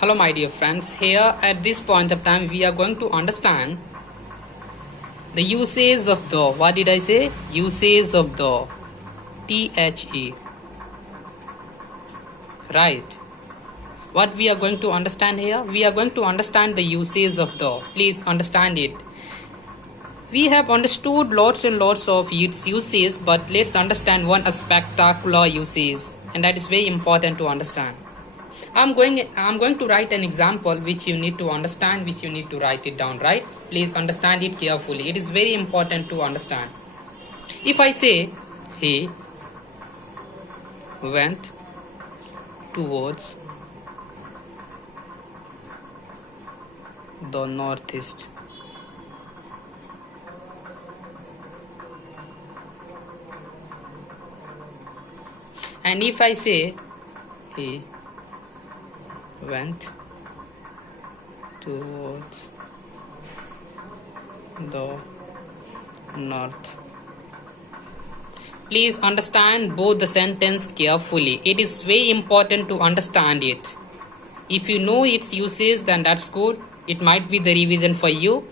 Hello my dear friends, here at this point of time we are going to understand the usage of the, what did I say? Usage of the, THE, right? What we are going to understand here? We are going to understand the usage of the, please understand it. We have understood lots and lots of its uses, but let's understand one spectacular usage, and that is very important to understand. I'm going to write an example which you need to understand, which you need to write it down, right? Please understand it carefully. It is very important to understand. If I say he went towards the northeast, and if I say he went towards the north, please understand both the sentence carefully. It is very important to understand it. If you know its uses, then that's good. It might be the revision for you,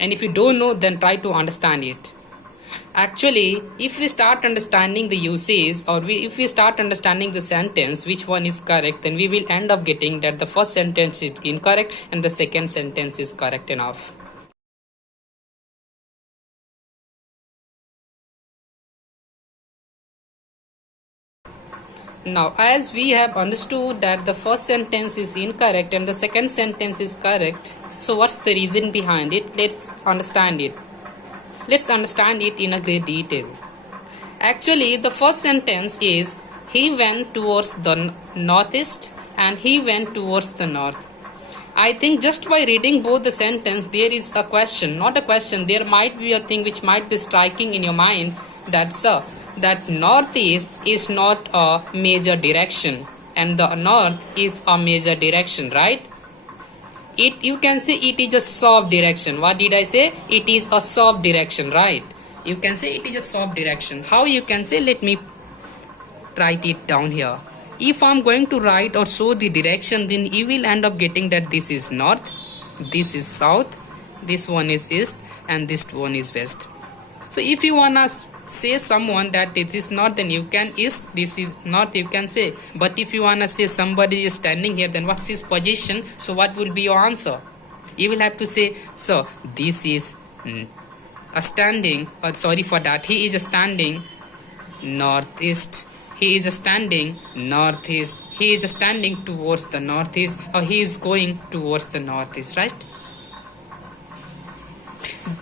and if you don't know, then try to understand it. Actually, if we start understanding the uses, or if we start understanding the sentence, which one is correct, then we will end up getting that the first sentence is incorrect and the second sentence is correct enough. Now, as we have understood that the first sentence is incorrect and the second sentence is correct, so what's the reason behind it? Let's understand it. Let's understand it in a great detail. Actually, the first sentence is he went towards the northeast and he went towards the north. I think just by reading both the sentence, there is a question, not a question, there might be a thing which might be striking in your mind that, sir, that northeast is not a major direction and the north is a major direction, right? You can say it is a soft direction. What did I say? It is a soft direction, right? You can say it is a soft direction. How you can say? Let me write it down here. If I'm going to write or show the direction, then you will end up getting that this is north, this is south, this one is east, and this one is west. So if you wanna say someone that it is north, then you can east, this is north, you can say. But if you wanna say somebody is standing here, then what's his position? So what will be your answer? You will have to say, so this is a standing, sorry for that, he is standing northeast, he is standing northeast, he is standing towards the northeast, or he is going towards the northeast, right?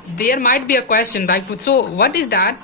There might be a question, right? So what is that?